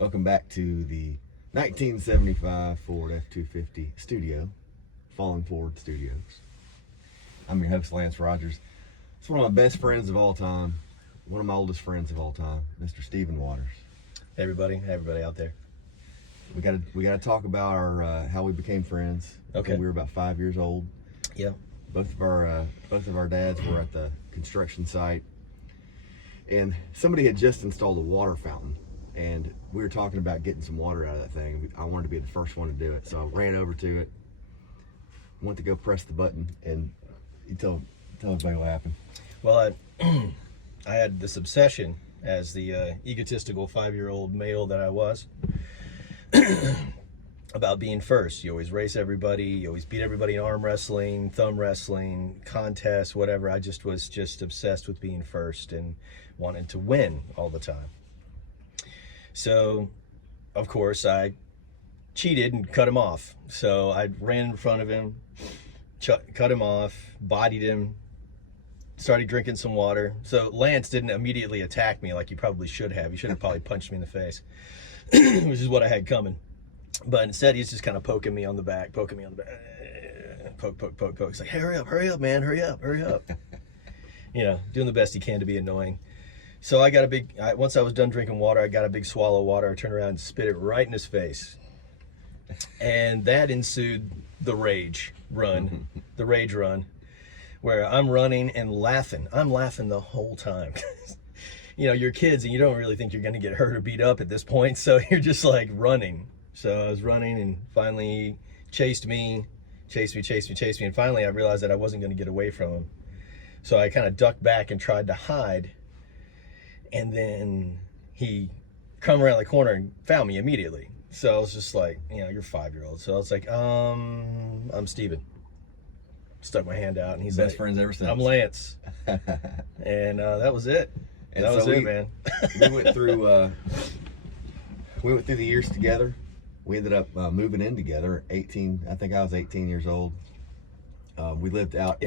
Welcome back to the 1975 Ford F-250 studio, Falling Forward Studios. I'm your host, Lance Rogers. It's one of my best friends of all time, one of my oldest friends of all time, Mr. Stephen Waters. Hey everybody out there. We gotta talk about our how we became friends. Okay. We were about 5 years old. Yeah. Both of our dads were at the construction site, and somebody had just installed a water fountain, and we were talking about getting some water out of that thing. I wanted to be the first one to do it, so I ran over to it, went to go press the button, and you tell everybody what happened. Well, I had this obsession as the egotistical 5-year-old male that I was about being first. You always race everybody, you always beat everybody in arm wrestling, thumb wrestling, contests, whatever. I was obsessed with being first and wanted to win all the time. So, of course, I cheated and cut him off. So I ran in front of him, cut him off, bodied him, started drinking some water. So Lance didn't immediately attack me like he probably should have. He should have probably punched me in the face, which is what I had coming. But instead, he's just kind of poking me on the back. Poke. He's like, hey, hurry up, man, hurry up. You know, doing the best he can to be annoying. So I got once I was done drinking water, I got a big swallow of water. I turned around and spit it right in his face. And that ensued the rage run, where I'm running and laughing. I'm laughing the whole time. You know, you're kids and you don't really think you're going to get hurt or beat up at this point. So you're just like running. So I was running, and finally he chased me. And finally I realized that I wasn't going to get away from him. So I kind of ducked back and tried to hide. And then he come around the corner and found me immediately. So I was just like, you know, you're 5-year-old. So I was like, I'm Steven. Stuck my hand out, and he's Best like, friends ever since. I'm Lance. And that was it. And that so was it, man. we went through the years together. We ended up moving in together. 18, I think I was 18 years old. We lived out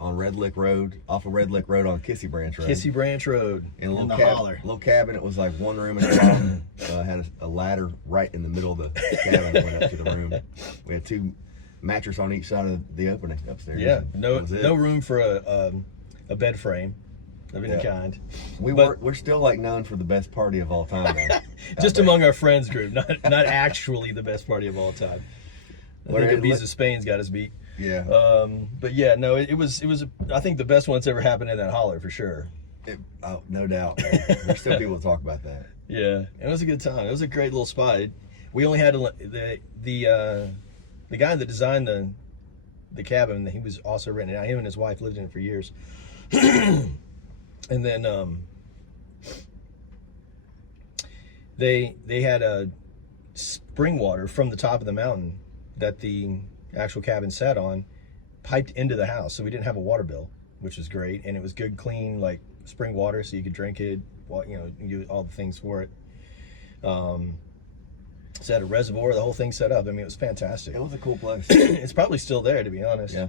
on Red Lick Road, off of Red Lick Road on Kissy Branch Road. Kissy Branch Road. In a holler. Little cabin. It was like one room and a bottom. Had a ladder right in the middle of the cabin that went up to the room. We had 2 mattresses on each side of the opening upstairs. Yeah, no room for a bed frame of any kind. We're still like known for the best party of all time. Just among our friends group, not actually the best party of all time. I think Bees of Spain's got us beat. Yeah. But yeah, no, it was I think the best one that's ever happened in that holler for sure. No doubt. There's still people that talk about that. Yeah, it was a good time. It was a great little spot. We only had the guy that designed the cabin. He was also renting it out. Him and his wife lived in it for years. And then they had a spring water from the top of the mountain that the actual cabin sat on, piped into the house, so we didn't have a water bill, which was great. And it was good, clean, like spring water, so you could drink it, you know, do all the things for it. So it had a reservoir, the whole thing set up. I mean, it was fantastic. It was a cool place. It's probably still there, to be honest. Yeah.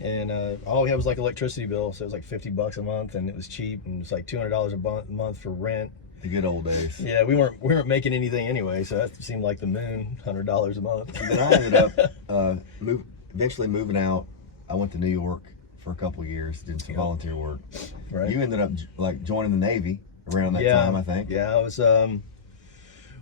And all we had was like electricity bill, so it was like $50 a month, and it was cheap, and it was like $200 a month for rent. The good old days. Yeah, we weren't making anything anyway, so that seemed like the moon, $100 a month. And then I ended up eventually moving out. I went to New York for a couple of years, did some volunteer work. Right. You ended up like joining the Navy around that time, I think. Yeah, I was. Well,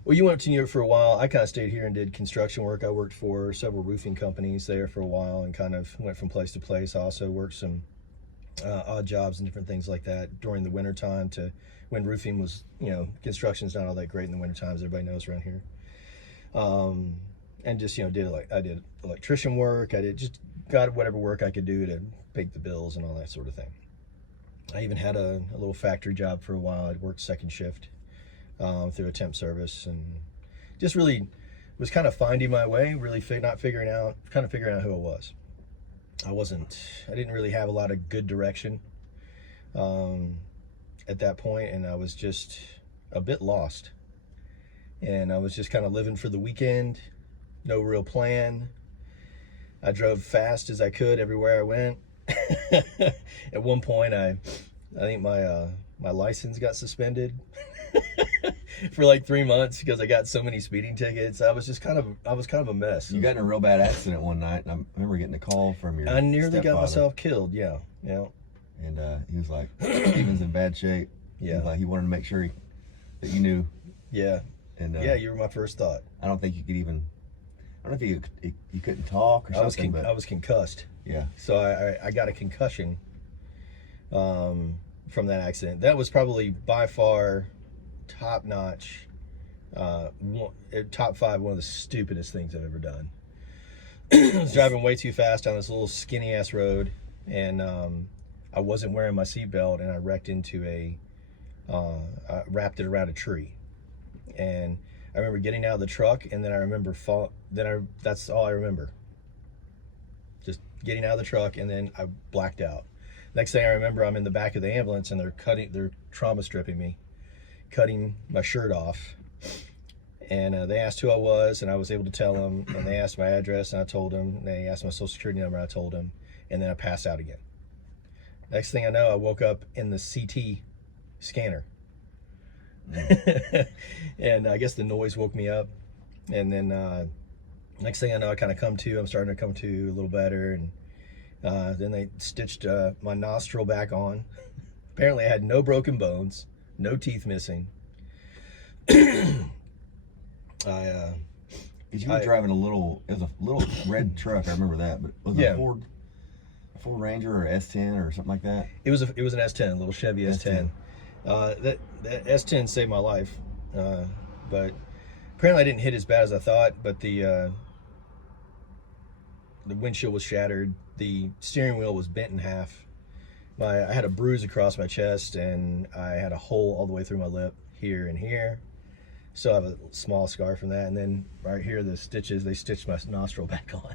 you went to New York for a while. I kind of stayed here and did construction work. I worked for several roofing companies there for a while and kind of went from place to place. I also worked some odd jobs and different things like that during the winter time, to when roofing was, you know, construction's not all that great in the winter times, everybody knows around here. And just, you know, I did electrician work. I just got whatever work I could do to pay the bills and all that sort of thing. I even had a little factory job for a while. I'd worked second shift through a temp service, and just really was kind of finding my way, really figuring out who I was. I didn't really have a lot of good direction at that point, and I was just a bit lost. And I was just kind of living for the weekend, no real plan. I drove fast as I could everywhere I went. At one point, I think my license got suspended for like 3 months because I got so many speeding tickets. I was kind of a mess. You got in a real bad accident one night, and I remember getting a call from your I nearly got stepfather. myself killed. Yeah. And he was like, Steven's in bad shape. Yeah. He was like, he wanted to make sure that you knew. Yeah. And yeah, you were my first thought. I don't think you could even. I don't know if you couldn't talk or something. I was concussed. Yeah. So I got a concussion from that accident. That was probably by far top notch, top 5, one of the stupidest things I've ever done. I was driving way too fast on this little skinny ass road, and I wasn't wearing my seatbelt, and I wrecked into I wrapped it around a tree. And I remember getting out of the truck, and then I remember that's all I remember. Just getting out of the truck, and then I blacked out. Next thing I remember, I'm in the back of the ambulance, and they're trauma stripping me, cutting my shirt off. And they asked who I was, and I was able to tell them. And they asked my address, and I told them. And they asked my social security number, and I told them. And then I passed out again. Next thing I know, I woke up in the CT scanner. And I guess the noise woke me up. And then next thing I know, I kind of I'm starting to come to a little better. And then they stitched my nostril back on. Apparently I had no broken bones, no teeth missing. You were driving it was a little red truck, I remember that, but was it a Ford Ranger or S10 or something like that? It was an S10, a little Chevy S10. That S10 saved my life, but apparently I didn't hit as bad as I thought. But the windshield was shattered, the steering wheel was bent in half. I had a bruise across my chest, and I had a hole all the way through my lip here and here. So I have a small scar from that, and then right here, they stitched my nostril back on.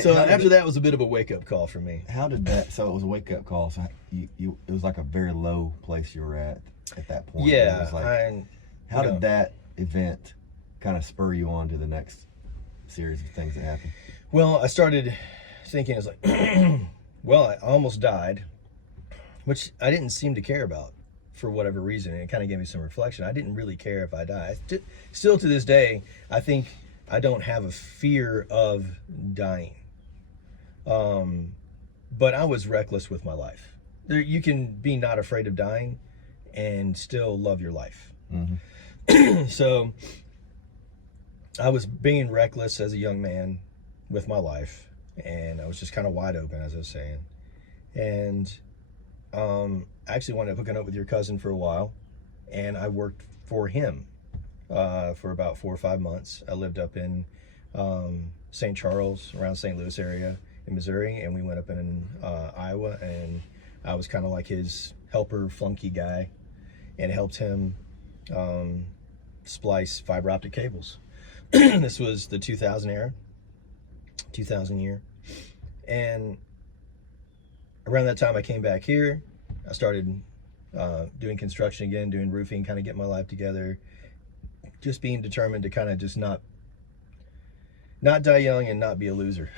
So after that was a bit of a wake-up call for me. How did that? So it was a wake-up call. So it was like a very low place you were at that point. Yeah. It was like, how did that event kind of spur you on to the next series of things that happened? Well, I started thinking, I was like, well, I almost died, which I didn't seem to care about for whatever reason. And it kind of gave me some reflection. I didn't really care if I died. Still to this day, I think I don't have a fear of dying. But I was reckless with my life. You can be not afraid of dying and still love your life. Mm-hmm. So I was being reckless as a young man with my life, and I was just kind of wide open, as I was saying. And I actually wound up hooking up with your cousin for a while, and I worked for him for about 4 or 5 months. I lived up in St. Charles, around St. Louis area in Missouri, and we went up in Iowa, and I was kind of like his helper flunky guy, and helped him splice fiber optic cables. This was the 2000 year. And around that time I came back here. I started doing construction again, doing roofing, kind of getting my life together, just being determined to kind of just not die young and not be a loser.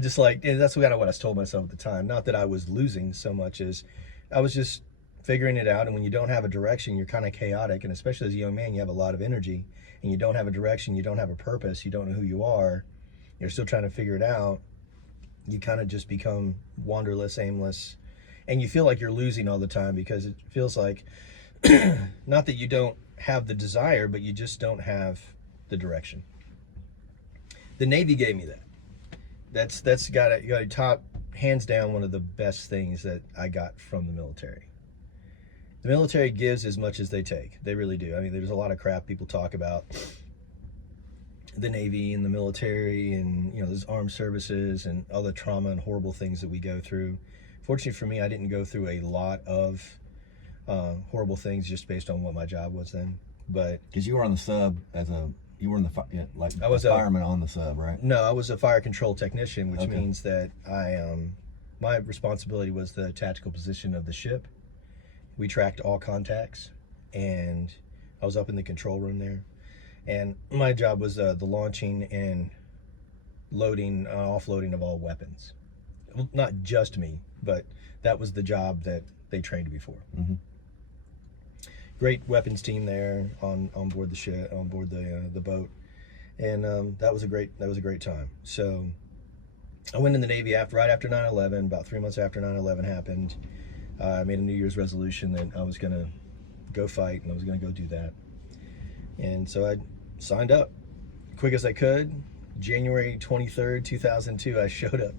Just like, and that's kind of what I told myself at the time. Not that I was losing so much as I was just figuring it out. And when you don't have a direction, you're kind of chaotic. And especially as a young man, you have a lot of energy, and you don't have a direction, you don't have a purpose, you don't know who you are, you're still trying to figure it out. You kind of just become wanderless, aimless, and you feel like you're losing all the time, because it feels like not that you don't have the desire, but you just don't have the direction. The Navy gave me that. That's got a top, hands down, one of the best things that I got from the military. The military gives as much as they take. They really do. I mean, there's a lot of crap people talk about the Navy and the military, and there's armed services and all the trauma and horrible things that we go through. Fortunately for me, I didn't go through a lot of horrible things just based on what my job was then. But because you were on the sub you were in the I was a fireman on the sub, right? No, I was a fire control technician, which means that my responsibility was the tactical position of the ship. We tracked all contacts, and I was up in the control room there. And my job was the launching and loading, offloading of all weapons. Well, not just me, but that was the job that they trained me for. Mm-hmm. great weapons team there on board the ship, on board the boat, and that was a great time. So I went in the Navy right after 9/11. About 3 months after 9/11 happened, I made a New Year's resolution that I was going to go fight, and I was going to go do that. And so I signed up quick as I could. January 23rd, 2002, I showed up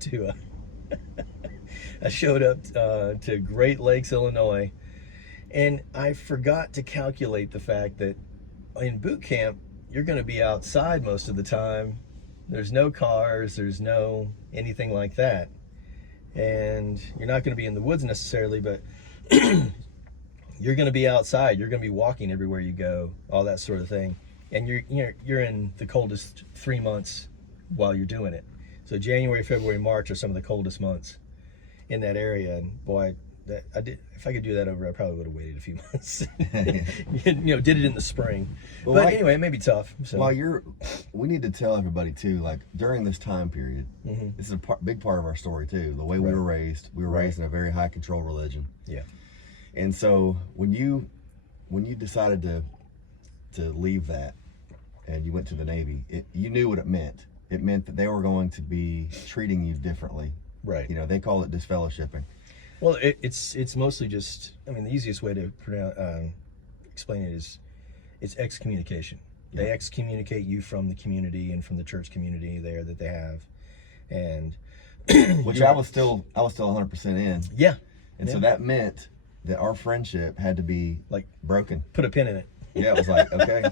to Great Lakes, Illinois, and I forgot to calculate the fact that in boot camp, you're going to be outside most of the time. There's no cars, there's no anything like that. And you're not going to be in the woods necessarily, but you're going to be outside. You're going to be walking everywhere you go, all that sort of thing. And you're in the coldest 3 months while you're doing it. So January, February, March are some of the coldest months in that area. And boy, if I could do that over, I probably would have waited a few months. Did it in the spring. Well, but anyway, it may be tough. So. We need to tell everybody too, like during this time period, this is a big part of our story too. The way we were raised in a very high control religion. Yeah. And so when you decided to leave that and you went to the Navy, you knew what it meant. It meant that they were going to be treating you differently. Right. They call it disfellowshipping. Well, it's mostly just, the easiest way to explain it is it's excommunication. Yeah. They excommunicate you from the community and from the church community there that they have. And which I was still 100% in. Yeah. And so that meant that our friendship had to be like broken. Put a pin in it. Yeah, it was like, okay.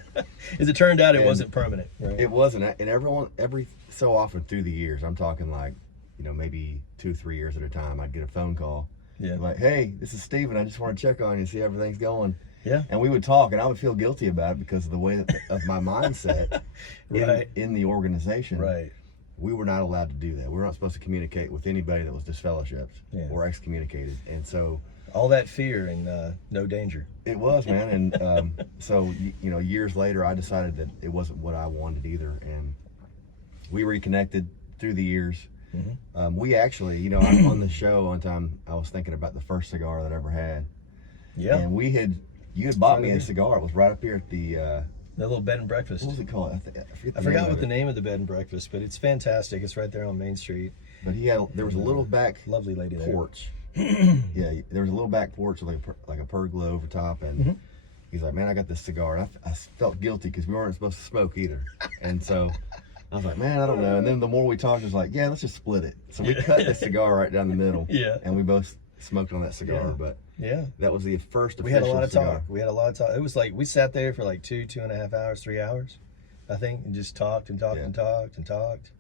As it turned out, it wasn't permanent. Right? It wasn't. And every so often through the years, I'm talking like, maybe 2-3 years at a time, I'd get a phone call. Yeah. Like, hey, this is Steven. I just want to check on you, see how everything's going. Yeah. And we would talk, and I would feel guilty about it because of the way of my mindset in the organization. Right. We were not allowed to do that. We were not supposed to communicate with anybody that was disfellowshipped or excommunicated. And so all that fear and no danger. It was, man. And so years later, I decided that it wasn't what I wanted either, and we reconnected through the years. Mm-hmm. We actually, on the show one time, I was thinking about the first cigar that I ever had. Yeah. And you had bought me a cigar. It was right up here at the little bed and breakfast. What was it called? I forgot what the name of the bed and breakfast, but it's fantastic. It's right there on Main Street. But there was a little back lovely lady porch. Yeah, there was a little back porch with like a pergola over top, and he's like, "Man, I got this cigar." And I felt guilty because we weren't supposed to smoke either, and so I was like, "Man, I don't know." And then the more we talked, it was like, "Yeah, let's just split it." So we cut the cigar right down the middle. Yeah, and we both smoked on that cigar. Yeah. But that was the first. We had a lot of talk. We had a lot of talk. It was like we sat there for like 2.5 hours, 3 hours, I think, and just talked and talked and talked and talked.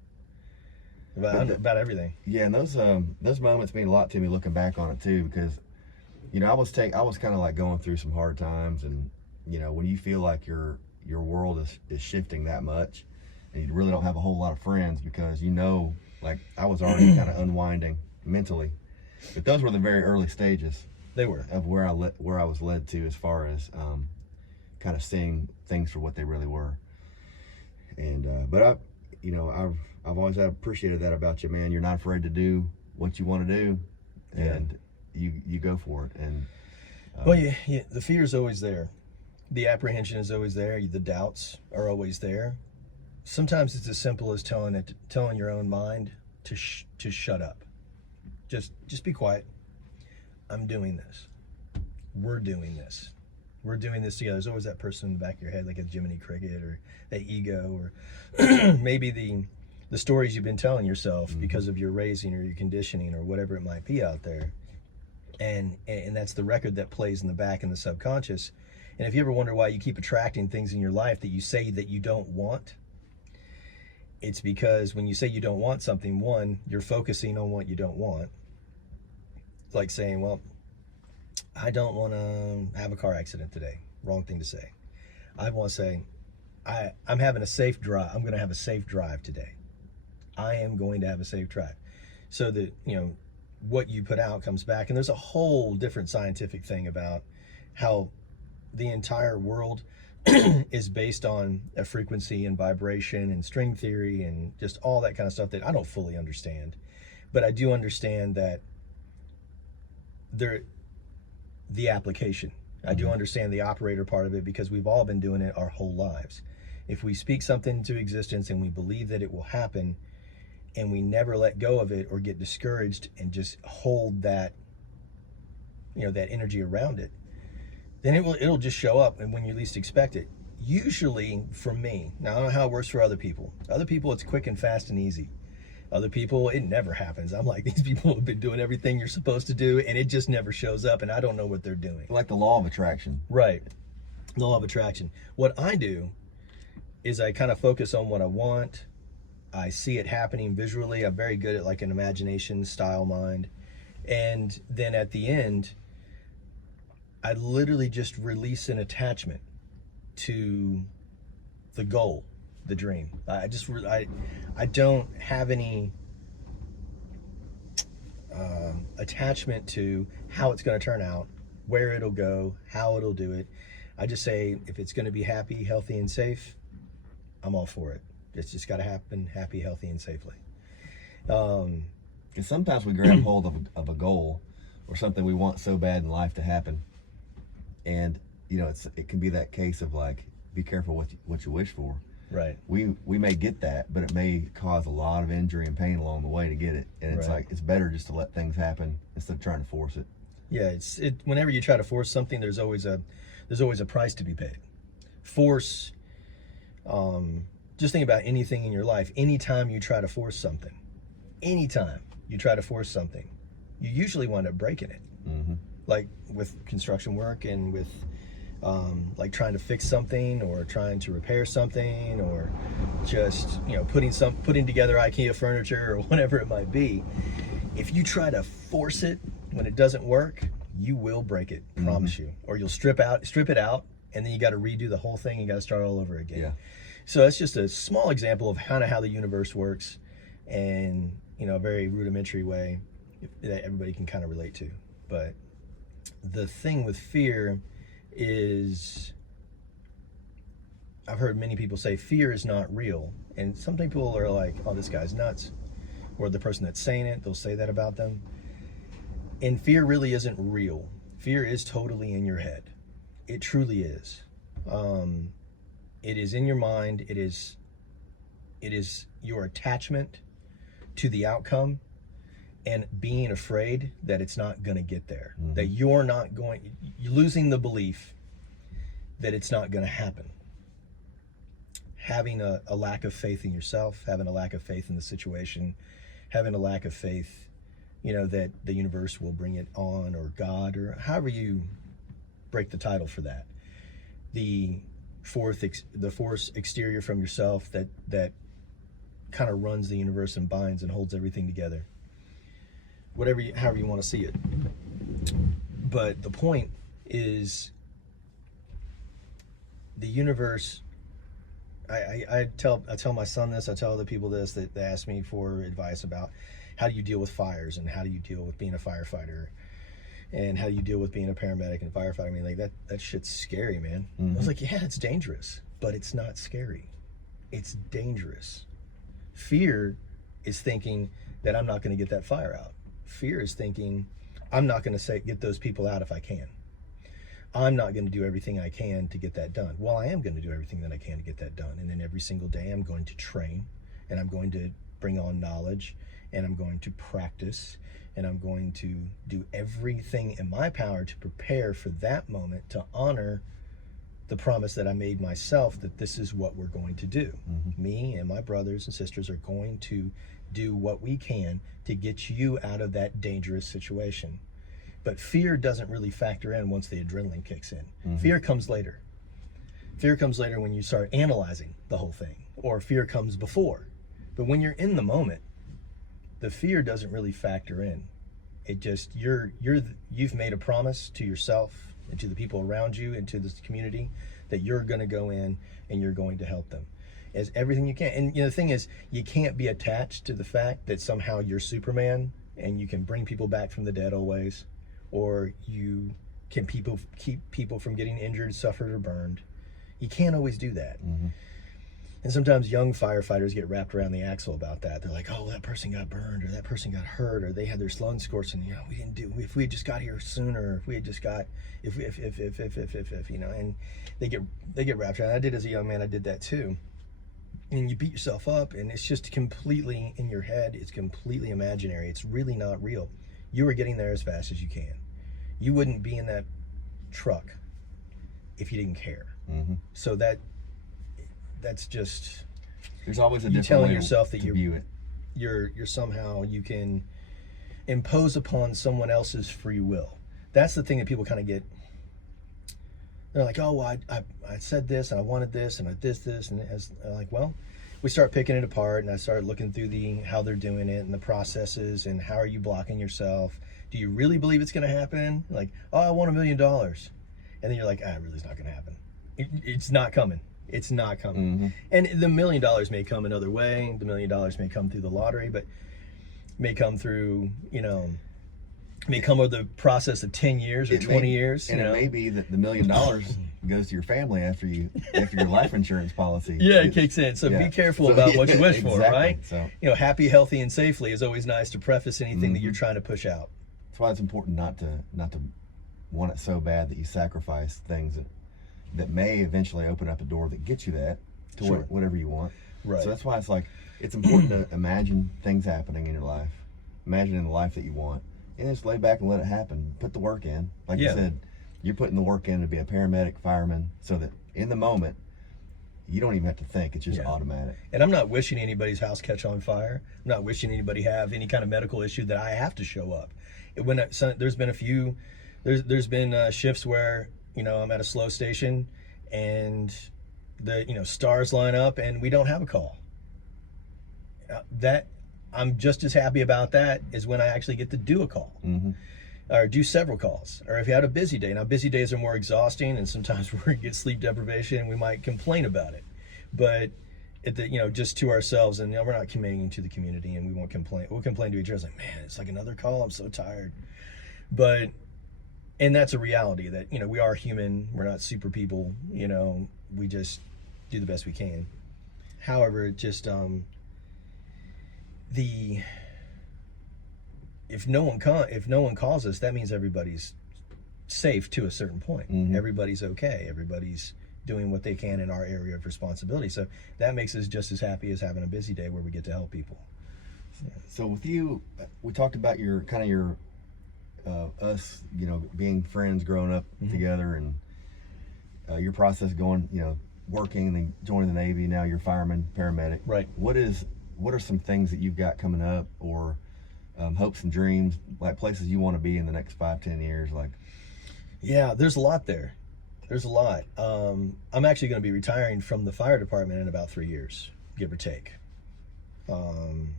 About everything. Yeah, and those moments mean a lot to me looking back on it too, because I was kind of like going through some hard times, and when you feel like your world is shifting that much, and you really don't have a whole lot of friends, because like I was already kind of unwinding mentally, but those were the very early stages. They were of where I was led to as far as kind of seeing things for what they really were, and but I've always appreciated that about you, man. You're not afraid to do what you want to do, and you go for it. And the fear is always there, the apprehension is always there, the doubts are always there. Sometimes it's as simple as telling your own mind to shut up. Just be quiet. I'm doing this. We're doing this. We're doing this together. There's always that person in the back of your head, like a Jiminy Cricket, or that ego, or maybe the stories you've been telling yourself because of your raising or your conditioning or whatever it might be out there. And that's the record that plays in the back in the subconscious. And if you ever wonder why you keep attracting things in your life that you say that you don't want, it's because when you say you don't want something, one, you're focusing on what you don't want. It's like saying, well, I don't want to have a car accident today. Wrong thing to say. I want to say, I'm having a safe drive. I'm going to have a safe drive today. I am going to have a safe drive. So that, what you put out comes back. And there's a whole different scientific thing about how the entire world is based on a frequency and vibration and string theory and just all that kind of stuff that I don't fully understand. But I do understand that the application I do understand the operator part of it because we've all been doing it our whole lives. If we speak something into existence and we believe that it will happen and we never let go of it or get discouraged and just hold that, that energy around it, then it'll just show up and when you least expect it. Usually for me, now I don't know how it works for other people. Other people, it's quick and fast and easy. Other people, it never happens. I'm like, these people have been doing everything you're supposed to do and it just never shows up and I don't know what they're doing. Like the law of attraction. Right. Law of attraction. What I do is I kind of focus on what I want. I see it happening visually. I'm very good at like an imagination style mind. And then at the end, I literally just release an attachment to the goal, the dream. I don't have any attachment to how it's going to turn out, where it'll go, how it'll do it. I just say, if it's going to be happy, healthy, and safe, I'm all for it. It's just got to happen happy, healthy, and safely. And sometimes we grab hold of a goal or something we want so bad in life to happen. And, it can be that case of like, be careful what you wish for. Right. We may get that, but it may cause a lot of injury and pain along the way to get it. And it's like, it's better just to let things happen instead of trying to force it. Yeah, whenever you try to force something, there's always a price to be paid. Force, just think about anything in your life. Anytime you try to force something, you usually wind up breaking it. Mm-hmm. Like with construction work and with like trying to fix something or trying to repair something or just putting together IKEA furniture or whatever it might be. If you try to force it when it doesn't work, you will break it, promise you. Or you'll strip it out, and then you got to redo the whole thing. You got to start all over again. Yeah. So that's just a small example of kind of how the universe works, and a very rudimentary way that everybody can kind of relate to. But the thing with fear is, I've heard many people say fear is not real, and some people are like, oh, this guy's nuts, or the person that's saying it, they'll say that about them. And fear really isn't real. Fear is totally in your head. It truly is. It is in your mind. It is your attachment to the outcome and being afraid that it's not going to get there, that you're losing the belief that it's not going to happen. Having a lack of faith in yourself, having a lack of faith in the situation, having a lack of faith, that the universe will bring it on, or God, or however you break the title for that. The force exterior from yourself that kind of runs the universe and binds and holds everything together. However you want to see it. But the point is, the universe, I tell my son this, I tell other people this, that they ask me for advice about how do you deal with fires and how do you deal with being a firefighter and how do you deal with being a paramedic and firefighter. I mean, like that shit's scary, man. I was like, yeah, it's dangerous, but it's not scary. It's dangerous. Fear is thinking that I'm not going to get that fire out. Fear is thinking I'm not going to get those people out if I can. I'm not going to do everything I can to get that done. Well, I am going to do everything that I can to get that done. And then every single day I'm going to train, and I'm going to bring on knowledge, and I'm going to practice, and I'm going to do everything in my power to prepare for that moment, to honor the promise that I made myself that this is what we're going to do. Me and my brothers and sisters are going to do what we can to get you out of that dangerous situation. But fear doesn't really factor in once the adrenaline kicks in. Fear comes later. Fear comes later when you start analyzing the whole thing, or fear comes before. But when you're in the moment, the fear doesn't really factor in. It just, you've made a promise to yourself and to the people around you and to this community that you're going to go in and you're going to help them as everything you can. And the thing is, you can't be attached to the fact that somehow you're Superman and you can bring people back from the dead always, or you can keep people from getting injured, suffered, or burned. You can't always do that. And sometimes young firefighters get wrapped around the axle about that. They're like, oh, that person got burned, or that person got hurt, or they had their lungs scorched, and we didn't do. If we had just got here sooner, if we had just got, if, and they get wrapped around. I did as a young man. I did that too. And you beat yourself up, and it's just completely in your head. It's completely imaginary. It's really not real. You are getting there as fast as you can. You wouldn't be in that truck if you didn't care. Mm-hmm. So that's just, there's always a you different telling way yourself that to view it. you're somehow, you can impose upon someone else's free will. That's the thing that people kind of get. They're like, oh, well, I said this and I wanted this and I did this, and as like, well, we start picking it apart, and I started looking through how they're doing it and the processes, and how are you blocking yourself? Do you really believe it's going to happen? Like, oh, I want $1 million, and then you're like, really, it's not going to happen. It's not coming. It's not coming. Mm-hmm. And the $1 million may come another way. The $1 million may come through the lottery, but may come through, may come over the process of 10 years or 20 years. And it may be that the $1 million goes to your family after your life insurance policy. Yeah, it kicks in. So be careful about what you wish for, right? So, happy, healthy, and safely is always nice to preface anything that you're trying to push out. That's why it's important not to want it so bad that you sacrifice things that may eventually open up a door that gets you to whatever you want. Right. So that's why it's important to imagine things happening in your life, imagining the life that you want, and just lay back and let it happen. Put the work in. Like you said, you're putting the work in to be a paramedic, fireman, so that in the moment, you don't even have to think. It's just automatic. And I'm not wishing anybody's house catch on fire. I'm not wishing anybody have any kind of medical issue that I have to show up. There's been there's been shifts where, I'm at a slow station and the, stars line up and we don't have a call. That I'm just as happy about that as when I actually get to do a call. Mm-hmm. Or do several calls. Or if you had a busy day. Now, busy days are more exhausting, and sometimes we get sleep deprivation and we might complain about it. But just to ourselves, and we're not complaining to the community, and we won't complain. We'll complain to each other. It's like, man, it's like another call. I'm so tired. And that's a reality that, we are human. We're not super people. We just do the best we can. However, it just if no one calls us, that means everybody's safe to a certain point. Mm-hmm. Everybody's okay. Everybody's doing what they can in our area of responsibility. So that makes us just as happy as having a busy day where we get to help people. So with you, we talked about your us, being friends, growing up together, and your process going, working and then joining the Navy. Now you're fireman, paramedic. Right. What are some things that you've got coming up, or hopes and dreams, like places you want to be in the next 5-10 years? Yeah, there's a lot there. There's a lot. I'm actually going to be retiring from the fire department in about 3 years, give or take.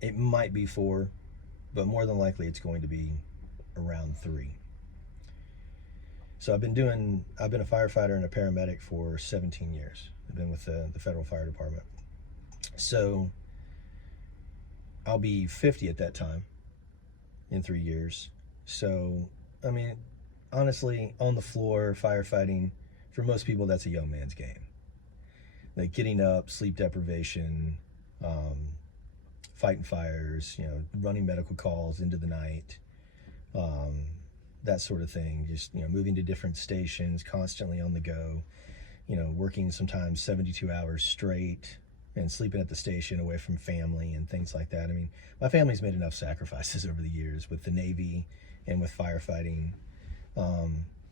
It might be 4, but more than likely it's going to be around 3. So I've been a firefighter and a paramedic for 17 years. I've been with the federal fire department. So I'll be 50 at that time in 3 years. So, honestly, on the floor, firefighting, for most people, that's a young man's game. Like getting up, sleep deprivation, fighting fires, running medical calls into the night, that sort of thing. Just, moving to different stations, constantly on the go, working sometimes 72 hours straight, and sleeping at the station away from family and things like that. My family's made enough sacrifices over the years with the Navy and with firefighting.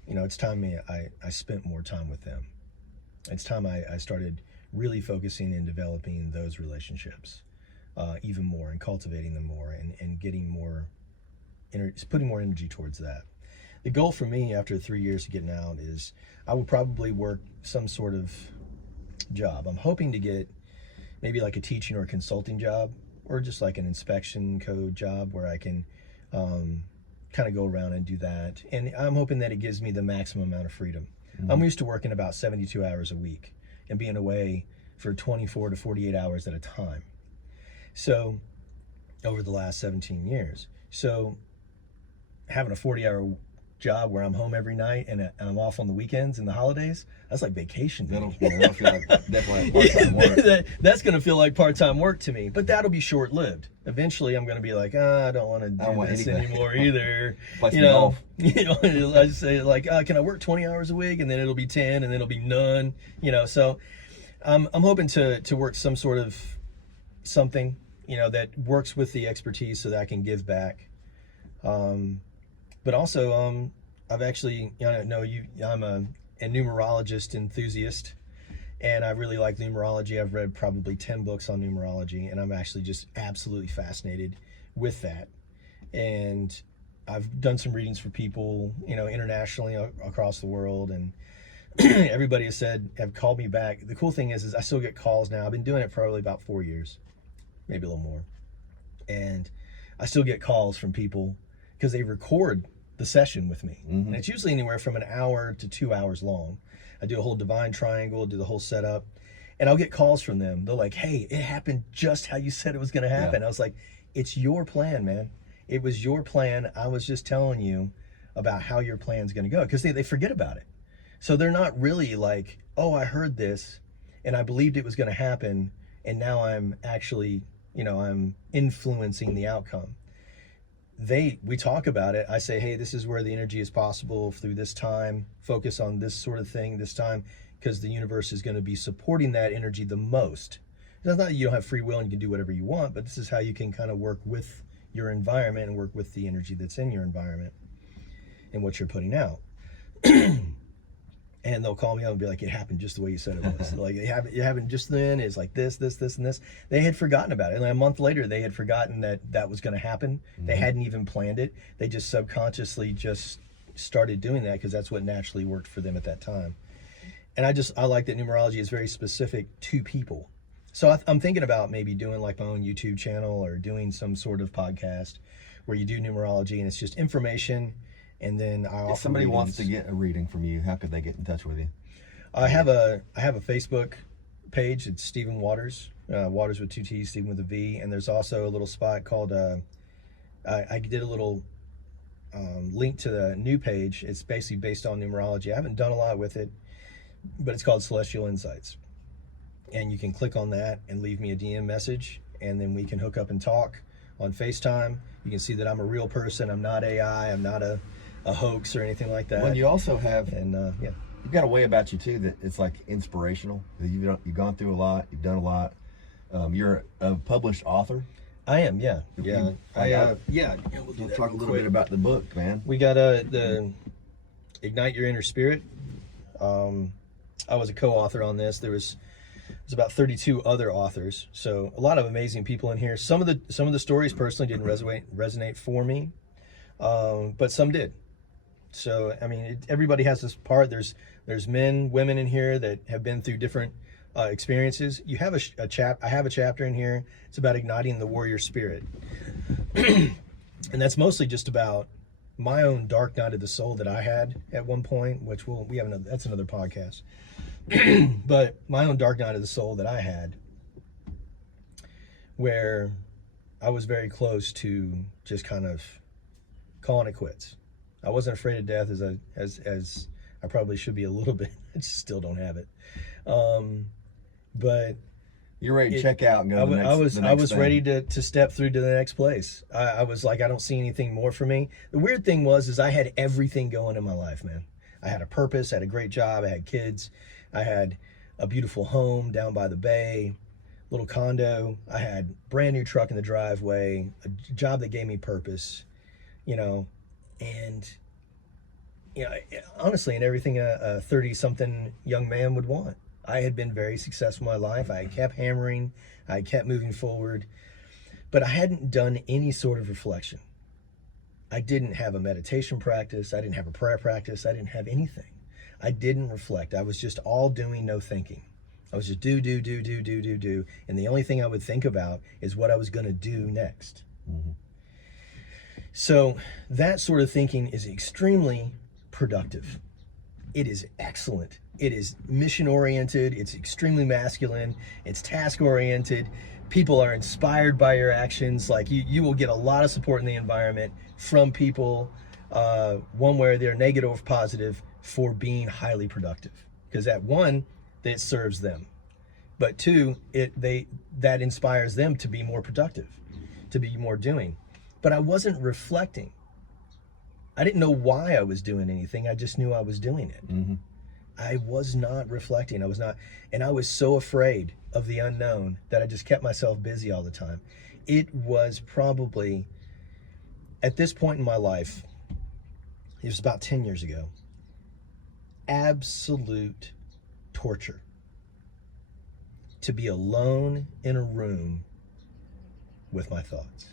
It's time I spent more time with them. It's time I started really focusing and developing those relationships even more, and cultivating them more, and getting more, putting more energy towards that. The goal for me after 3 years of getting out is I will probably work some sort of job. I'm hoping to get maybe like a teaching or a consulting job, or just like an inspection code job where I can kind of go around and do that. And I'm hoping that it gives me the maximum amount of freedom. Mm-hmm. I'm used to working about 72 hours a week and being away for 24 to 48 hours at a time. So over the last 17 years. So having a 40-hour job where I'm home every night and I'm off on the weekends and the holidays, that's like vacation to me. That'll feel like definitely like part-time work. That's going to feel like part-time work to me, but that'll be short-lived. Eventually, I'm going to be like, I don't want to do this anymore either. You know, I just say like, can I work 20 hours a week, and then it'll be 10, and then it'll be none. You know, so I'm hoping to work some sort of something, you know, that works with the expertise so that I can give back. But also, I've actually, I'm a numerologist enthusiast, and I really like numerology. I've read probably 10 books on numerology, and I'm actually just absolutely fascinated with that. And I've done some readings for people, you know, internationally across the world, and everybody have called me back. The cool thing is I still get calls now. I've been doing it probably about 4 years, maybe a little more. And I still get calls from people because they record the session with me. Mm-hmm. And it's usually anywhere from an hour to 2 hours long. I do a whole divine triangle, do the whole setup, and I'll get calls from them. They're like, hey, it happened just how you said it was going to happen. Yeah. I was like, it's your plan, man. It was your plan. I was just telling you about how your plan's going to go, because they forget about it. So they're not really like, oh, I heard this and I believed it was going to happen, and now I'm actually, you know, I'm influencing the outcome. We talk about it. I say, hey, this is where the energy is possible through this time. Focus on this sort of thing this time, because the universe is going to be supporting that energy the most. It's not that you don't have free will and you can do whatever you want, but this is how you can kind of work with your environment and work with the energy that's in your environment and what you're putting out. And they'll call me up and be like, it happened just the way you said it was. Like, it happened just then. It's like this, and this. They had forgotten about it. And a month later, they had forgotten that was going to happen. Mm-hmm. They hadn't even planned it. They just subconsciously just started doing that because that's what naturally worked for them at that time. And I like that numerology is very specific to people. So I'm thinking about maybe doing like my own YouTube channel or doing some sort of podcast where you do numerology and it's just information. And then if somebody wants to get a reading from you, how could they get in touch with you? I have a Facebook page. It's Stephen Waters, Waters with 2 T's, Stephen with a V. And there's also a little spot called, I did a little link to the new page. It's basically based on numerology. I haven't done a lot with it, but it's called Celestial Insights. And you can click on that and leave me a DM message, and then we can hook up and talk on FaceTime. You can see that I'm a real person. I'm not AI. I'm not a hoax or anything like that. Well, you also have, and you've got a way about you too that it's like inspirational. You've gone through a lot. You've done a lot. You're a published author. I am, yeah. We'll talk a little bit about the book, man. We got the Ignite Your Inner Spirit. I was a co-author on this. There's about 32 other authors, so a lot of amazing people in here. Some of the stories personally didn't resonate for me, but some did. So I mean, everybody has this part. There's men, women in here that have been through different experiences. You have I have a chapter in here. It's about igniting the warrior spirit, and that's mostly just about my own dark night of the soul that I had at one point, which that's another podcast. But my own dark night of the soul that I had, where I was very close to just kind of calling it quits. I wasn't afraid of death as I probably should be a little bit. I just still don't have it. But you're ready to check out and go to the next I was thing. ready to step through to the next place. I was like, I don't see anything more for me. The weird thing is I had everything going in my life, man. I had a purpose, I had a great job, I had kids, I had a beautiful home down by the bay, little condo, I had brand new truck in the driveway, a job that gave me purpose, and honestly, and everything a 30-something young man would want. I had been very successful in my life. I kept hammering, I kept moving forward, but I hadn't done any sort of reflection. I didn't have a meditation practice, I didn't have a prayer practice, I didn't have anything. I didn't reflect. I was just all doing, no thinking. I was just do, and the only thing I would think about is what I was going to do next. Mm-hmm. So that sort of thinking is extremely productive. It is excellent. It is mission-oriented. It's extremely masculine. It's task-oriented. People are inspired by your actions. Like you will get a lot of support in the environment from people. one where they're negative or positive for being highly productive. Because at one, it serves them, but two, that inspires them to be more productive, to be more doing. But I wasn't reflecting. I didn't know why I was doing anything. I just knew I was doing it. Mm-hmm. I was not reflecting. I was not, and I was so afraid of the unknown that I just kept myself busy all the time. It was probably, at this point in my life, it was about 10 years ago, absolute torture to be alone in a room with my thoughts.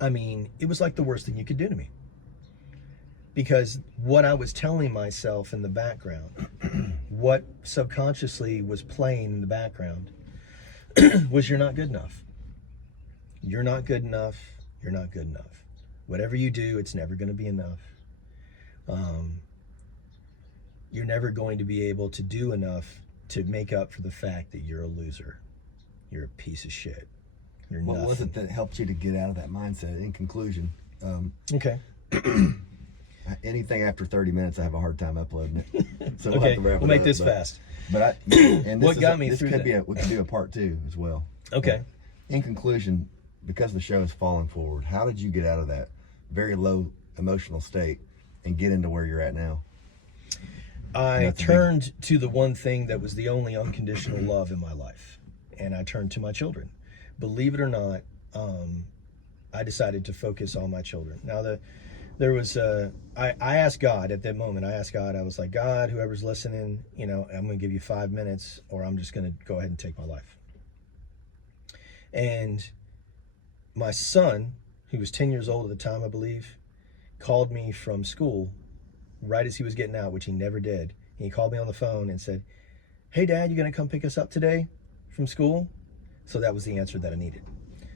I mean, it was like the worst thing you could do to me. Because what I was telling myself in the background, what subconsciously was playing in the background, was you're not good enough. You're not good enough. You're not good enough. Whatever you do, it's never going to be enough. You're never going to be able to do enough to make up for the fact that you're a loser. You're a piece of shit. You're What nothing. was it that helped you to get out of that mindset? In conclusion, Okay. anything after 30 minutes, I have a hard time uploading it. So we'll Okay, have to wrap we'll it make up, this but- fast. But and this What got me this through could that? be we could do a part 2 as well. Okay. But in conclusion, because the show is falling forward, how did you get out of that very low emotional state and get into where you're at now? I That's a big- turned to the one thing that was the only unconditional love in my life, and I turned to my children. Believe it or not, I decided to focus on my children. Now, there was I asked God at that moment. I asked God. I was like, God, whoever's listening, I'm going to give you 5 minutes, or I'm just going to go ahead and take my life. And my son, who was 10 years old at the time, I believe, called me from school right as he was getting out, which he never did. And he called me on the phone and said, "Hey, Dad, you going to come pick us up today from school?" So that was the answer that I needed.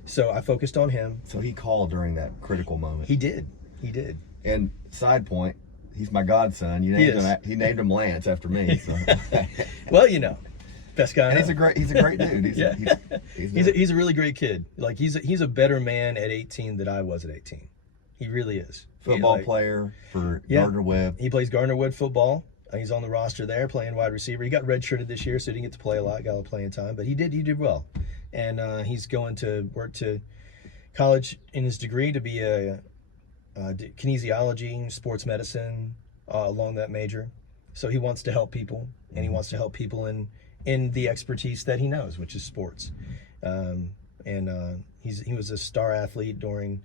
So I focused on him. So he called during that critical moment. He did. And side point, he's my godson. He named him Lance after me. So. Well, best guy. I And know. he's a great dude. Yeah. He's a really great kid. Like he's a better man at 18 than I was at 18. He really is. football player for Yeah. Gardner Webb. He plays Gardner Wood football. He's on the roster there playing wide receiver. He got redshirted this year, so he didn't get to play a lot, got a lot of playing time, but he did well. And he's going to work to college in his degree to be a kinesiology, sports medicine, along that major. So he wants to help people, and he wants to help people in the expertise that he knows, which is sports. He was a star athlete during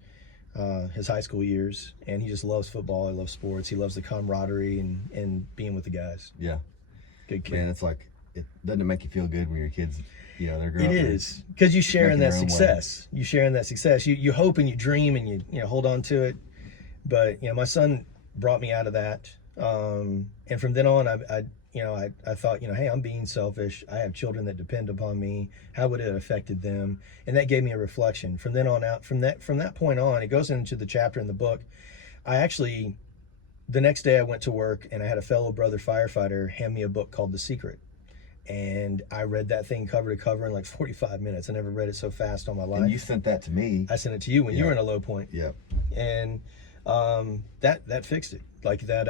his high school years, and he just loves football. He loves sports. He loves the camaraderie and being with the guys. Yeah. Good kid. Man, it's like, doesn't it make you feel good when your kids, they're growing It up? is, because you share in making that their own way. success. You share in that success. You hope and you dream and you hold on to it. But my son brought me out of that, and from then on, I thought, hey, I'm being selfish. I have children that depend upon me. How would it have affected them? And that gave me a reflection. From then on out, from that point on, it goes into the chapter in the book. The next day I went to work, and I had a fellow brother firefighter hand me a book called The Secret. And I read that thing cover to cover in like 45 minutes. I never read it so fast all my life. And you sent that to me. I sent it to you when you were in a low point. Yep. And that fixed it. Like that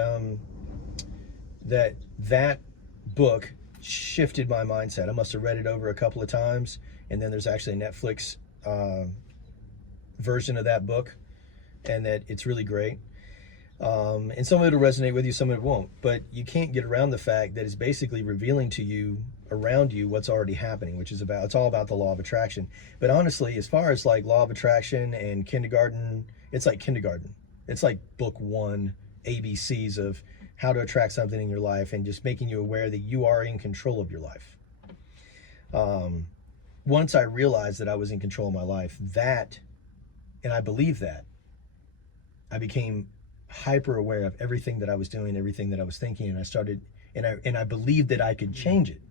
book shifted my mindset. I must have read it over a couple of times, and then there's actually a Netflix version of that book, and that it's really great. And some of it will resonate with you, some of it won't. But you can't get around the fact that it's basically revealing to you around you what's already happening, it's all about the law of attraction. But honestly, as far as like law of attraction and kindergarten, it's like kindergarten. It's like book 1, ABCs of how to attract something in your life, and just making you aware that you are in control of your life. Once I realized that I was in control of my life, and I believe that, I became hyper aware of everything that I was doing, everything that I was thinking, and I believed that I could change it.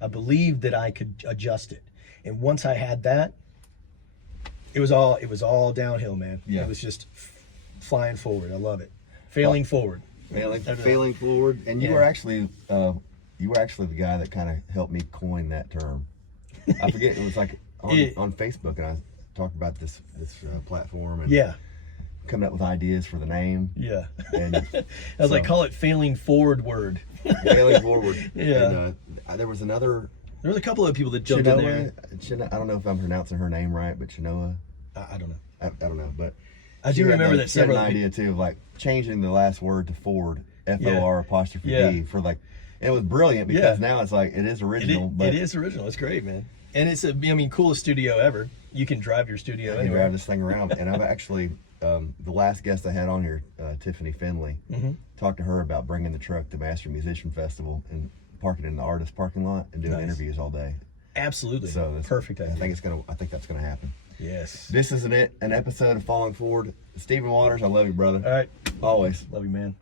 I believed that I could adjust it. And once I had that, it was all downhill, man. Yeah. It was just flying forward. I love it. Failing forward. Failing forward. And you were actually the guy that kind of helped me coin that term. I forget, it was like on Facebook, and I talked about this platform, and Yeah. coming up with ideas for the name. Yeah. And I was like, call it failing forward word. failing forward. Yeah. And there was another. There was a couple of people that jumped in there. I don't know if I'm pronouncing her name right, but Chinoa. I don't know. I don't know, but I do remember that she had several an idea too of like changing the last word to Ford, FOR apostrophe D for like. It was brilliant because now it's like it is original. It is original. It's great, man. And it's coolest studio ever. You can drive your studio anywhere. You can drive this thing around. And I've actually, the last guest I had on here, Tiffany Finley, talked to her about bringing the truck to Master Musician Festival and parking in the artist parking lot and doing interviews all day. Absolutely. So that's perfect idea. I think that's gonna happen. Yes. This is an episode of Falling Forward. Stephen Waters, I love you, brother. All right. Always. Love you, man.